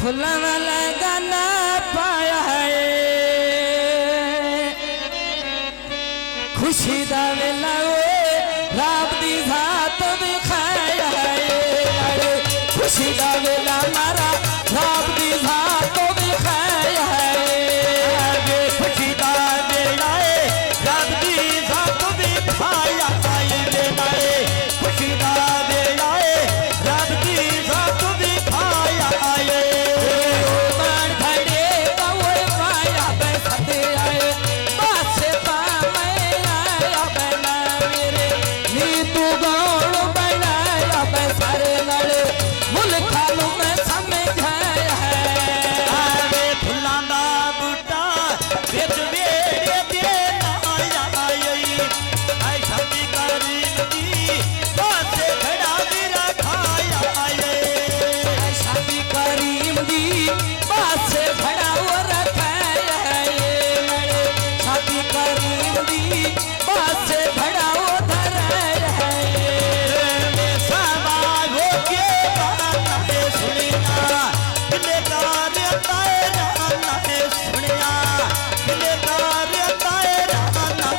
फुला वाला गाना पाया है खुशी दा वेला रात दी रात दिखाया है खुशी दा वेला मारा रात दी रात दिखाया है खुशी दा वेला रात दी रात दिखाया है खुशी दा वेला रात दी रात दिखाया है बाण खड़े कौए पाया बैठते आए बास पा मैं आया बना मेरे नी तू गौड़ बनाया बैसारे लड़े मुल्क खालू में समझाया है आवे फुल्लां दा बूटा विच वेड़े दे आया आई शादी करी दी पासे खड़ा भी रखाया आए शादी करीम दी बास खड़ा वो रखाया है शादी करीम दी बास खड़ा वो धराया है समाग हो के गाना सुनिया किले कार ताए राना सुनिया किले कार ताए राना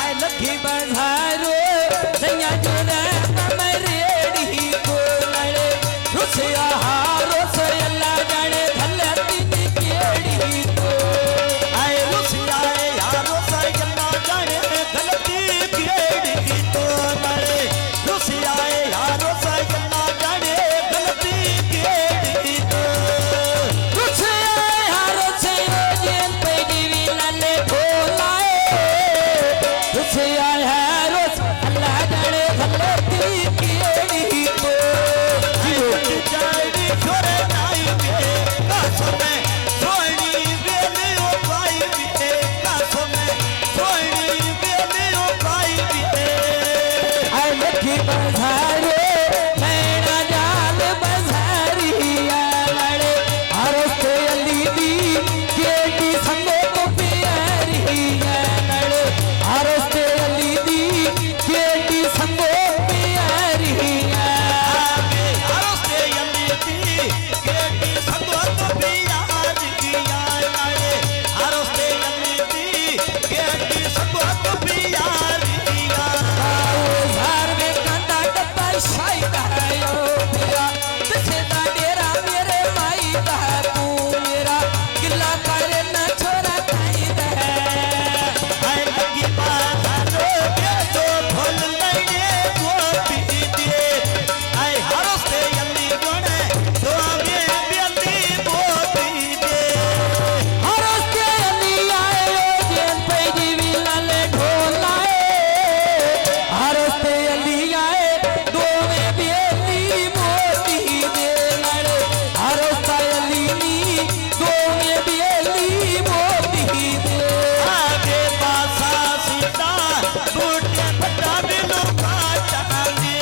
आए लखी बधारो सैया जुने कमरेड़ी को लड़े रुसिया हारो से अल्लाह जाने धलती नी केड़ी को आए रुसिया यारो साई गल्ला जाने गलती केड़ी तो मरे रुसिया यारो साई गल्ला जाने गलती केड़ी तो रुसिया हारो से जेन पे जीवी लाले ढोलाए रुसिया हारो से अल्लाह जाने धलती केड़ी को जाड़ी छोरे नाई बे कासो में सोनी बेले ओ भाई बे कासो में सोनी बेले ओ भाई बे आए लखी बधारो मैना जाल बधारिया लड़े हरस्ते अली दी केटी संगो को प्यारिया लड़े हरस्ते अली दी केटी संगो प्यारिया हरस्ते यमी केटी संगो तो प्यार किया लाए हरस्ते यमी केटी संगो तो प्यार किया झार में कांटा डब्बा शाई कहायो मेरा तुझे दा डेरा मेरे माई दा तू मेरा किला करे न छोरा काई दा आए लगी बाधारो के तो फल लइने गोपी दे आए हरस्ते यमी गोने तो आगे बेली गोपी दे हरस्ते अली आए जेन पे जीवी लाले ढोलाए हरस्ते अली आए दोवे बेली मोती दे लड़े हरस्ते अली नी दोवे बेली मोती दे आगे पासा सीता बूटे फटा बिनु काटा दे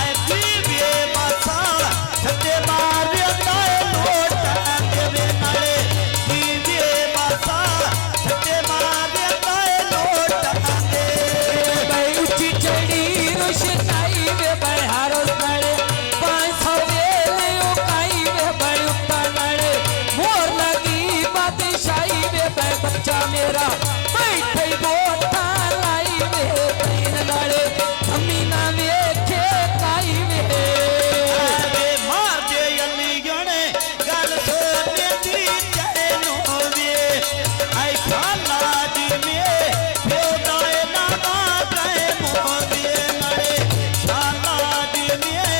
आए दीवे पासा छते मारे ताए लोटा देवे नाले दीवे पासा छते मारे ताए लोटा दे भाई उच्ची चढ़ी रोशनाई वे भाई हरस्ते 500 वेले उकाई वे भाई उत्ता लड़े मोर लगी बादशाही वे भाई बच्चा मेरा बैठे गोठा लाई वे तीन लड़े अमीना वेखे काई वे आवे मार दे अली गणे गल सोने दी चैनो वे आई खाला जी में प्योदाए ना मारे मोदे मरे खाला जी में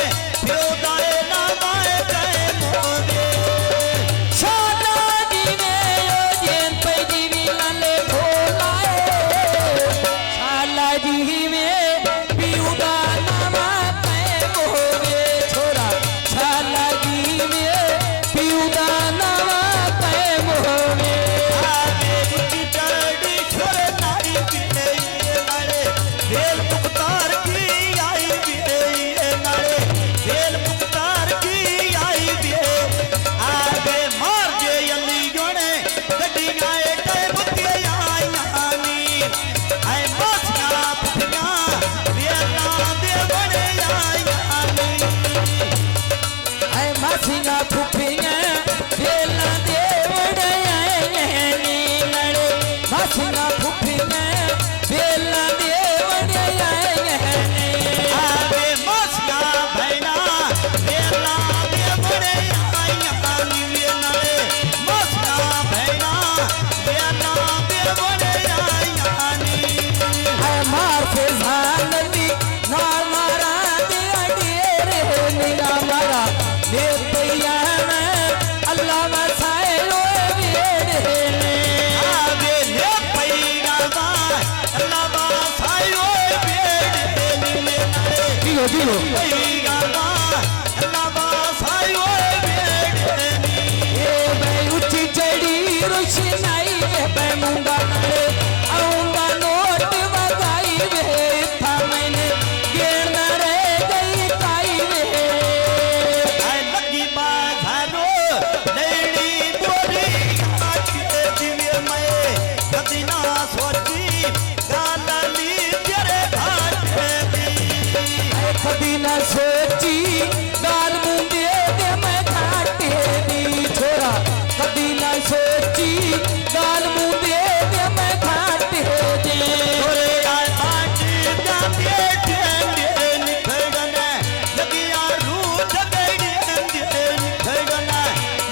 प्योदाए ना मारे मोदे शाला जी ने ओ जेन पे जीवी लाले ढोलाए शाला जी में पियुदा नामा पे मोगे छोरा शाला जी में पियुदा नामा पे मोगे आगे की चढ़ी छोरे नाई बिने नाले बेल मुख्तार की आई बिने नाले बेल मुख्तार की आई बिने आगे मार दे अली गोने गड्डियां टाइम के आईनी आए मछना पुठिया बेला दे बड़े आईनी ऐ मासी मासियां फुफियां बेला देवड़ आए नीलड़े मासियां फुफियां बेला देवड़ आए आवे मसिया भैना बेला देवड़े आईया नीवे नाले मसिया भैना बेला देवड़े आईया नी मार से झालनी नार मारा दे अडेरे निगा मारा ले पैया अल्लाह वसाए लो वेड़े आवे ले पैया अल्लाह वासायो बेड़े नीवे नाले दिलो दिलो पैया अल्लाह वासायो बेड़े ए भाई ऊंची चढ़ी रोशनाई वे भाई मुंगा नाले आऊंगा नोट वगाई वे था मैंने गेण रे गई काई वे लगी बाधारो नैनी बोरी आके दिव्य मय कदी ना सोची गाली तेरे घाटे दी कभी न सोची गाल मुंडे दे मैं घाटे दी छोरा कभी न सोची गाल मुंडे दे मैं घाटे दे तोरे आय पाटी जाते ठेंडे निखड़ना लगी आरू जगड़ी अंधे निखड़ना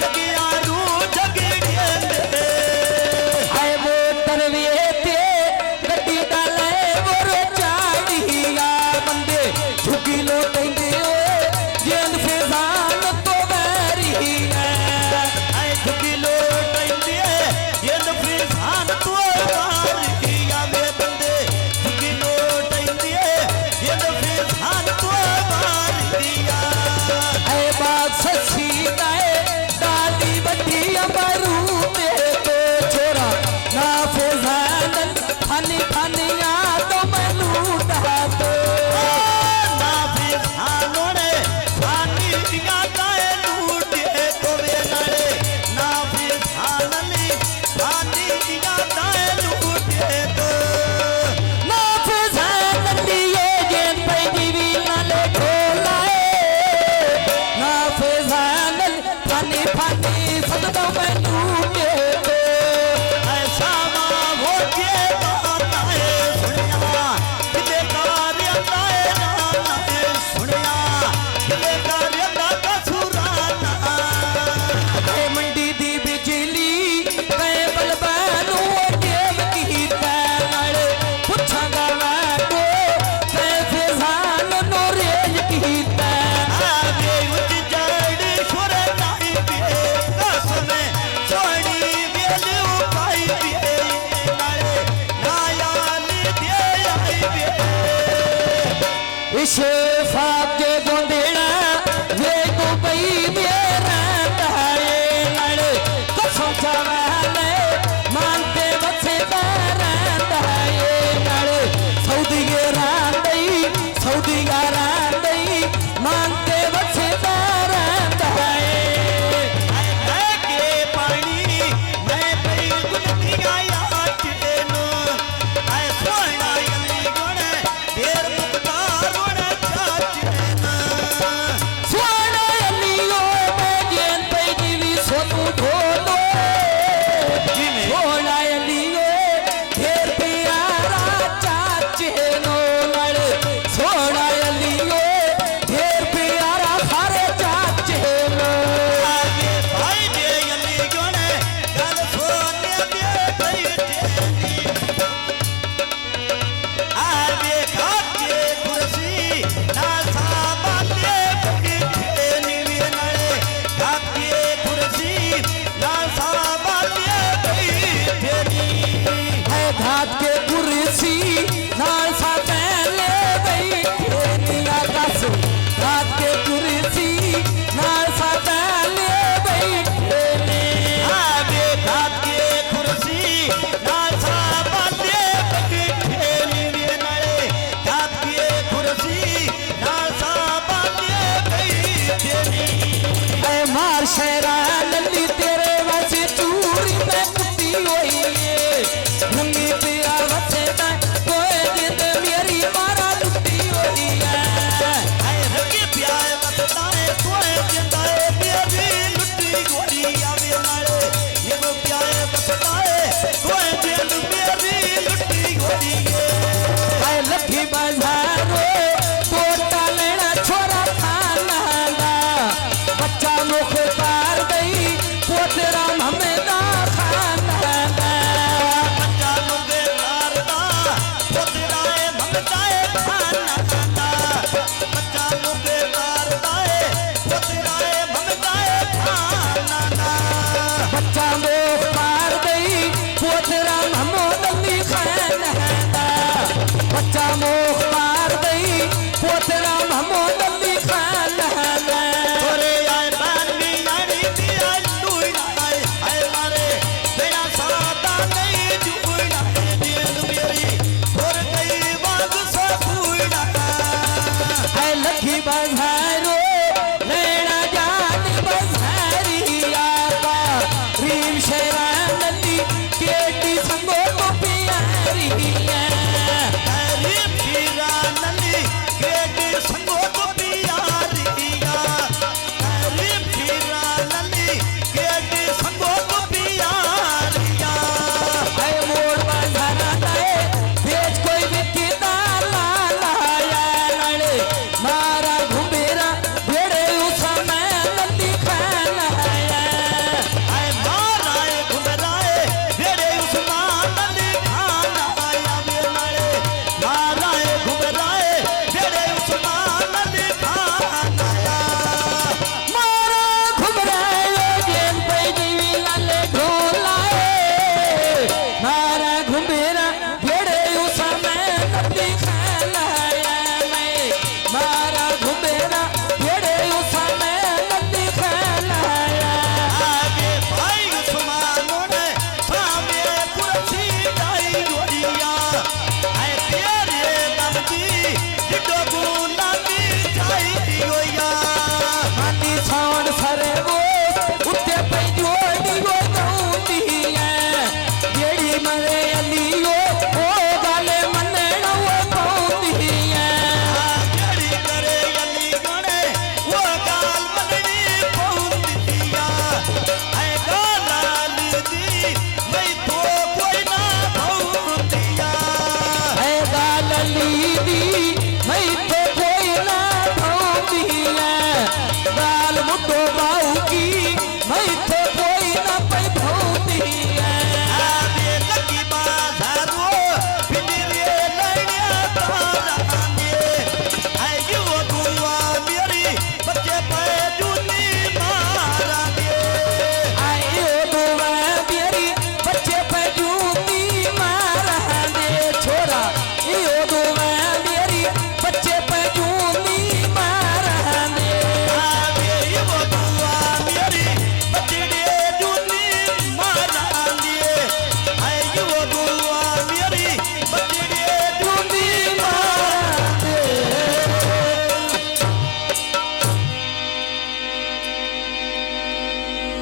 लगी आरू जगड़ी अंधे आए वो तरवे ते गड्डी डाले वो रो चाड़िया बंदे झुकी लो कहंदे जेंद फिजान तो बैरी है आय झुकी लोटैंदे येन फिजान तो मारिया वे बंदे झुकी लोटैंदे येन फिजान तो मारिया ऐ बात सच्ची गाए डाली बड्डी अमरू में तो छोरा ना फिजान खानी खानिया तो मैं लूटा तो ना फिजानो ने खानी दिया काए लूटे तो वे नाले ना फिजानली खानी दिया काए लूटे तो ना फिजान लिए जेन पे जीवी नाले ढोलाए ना फिजान खानी खानी सददा मैं लूटे तो ऐसा हो के गाता है सुनिया किले कार्य गाए गाना है सुनिया किले कार्य गाता सुराना ऐ मंडी दी बिजली कै बलबानू देव की तैनाल पुछांगा वाटो कै फिजान नो रेज की तैन आगे उठ जड़ी सुर नाई पे कसम सोड़ी बेल उपाई पे नाले नायाली दे आई पे इसे फाके गोंदेड़ा वे को पई मेरा ताए लड़ कसम चावले मानते बसे ताए लड़ सऊदी रांदई मानते बसे ताए के पानी मैं पई गुनतिया याचनो आय सोना यली गुण देर मुक्तार गुण चाचना सोना लियो मैं गेन पे जीवी सोनू ढोलो जिने सोना लियो ढेर प्यारा चाचे नो लड़ सोना लियो ढेर प्यारा हरे चाचे नो आगे भाई दे यली गुण गल सोने दे बैठे आगे खाके कुर्सी ना साबाते बैठे नीवे नाले खाके कुर्सी ना साबाते बैठे है घाट के कुर्सी नाल सा पहले बैठे नीला दस घाट के कुर्सी नाल सा पहले बैठे ने आगे खाके कुर्सी ना साबाते बैठे नीवे नाले खाके कुर्सी ना साबाते बैठे ऐ मार शहरा नली तेरे वसे चूरी में कुटी होई है नंगी पिया वसे ता कोई जिंद मेरी मारा लुटी होई है आए रंगे प्यार बताए कोई जिंदा है बेबी बच्चा मुख्तार गई पोतरा ममदा खाना बच्चा नुगे तारदा पोतरा ममताए खाना बच्चा नुगे तारदा पोतरा ममताए खाना बच्चा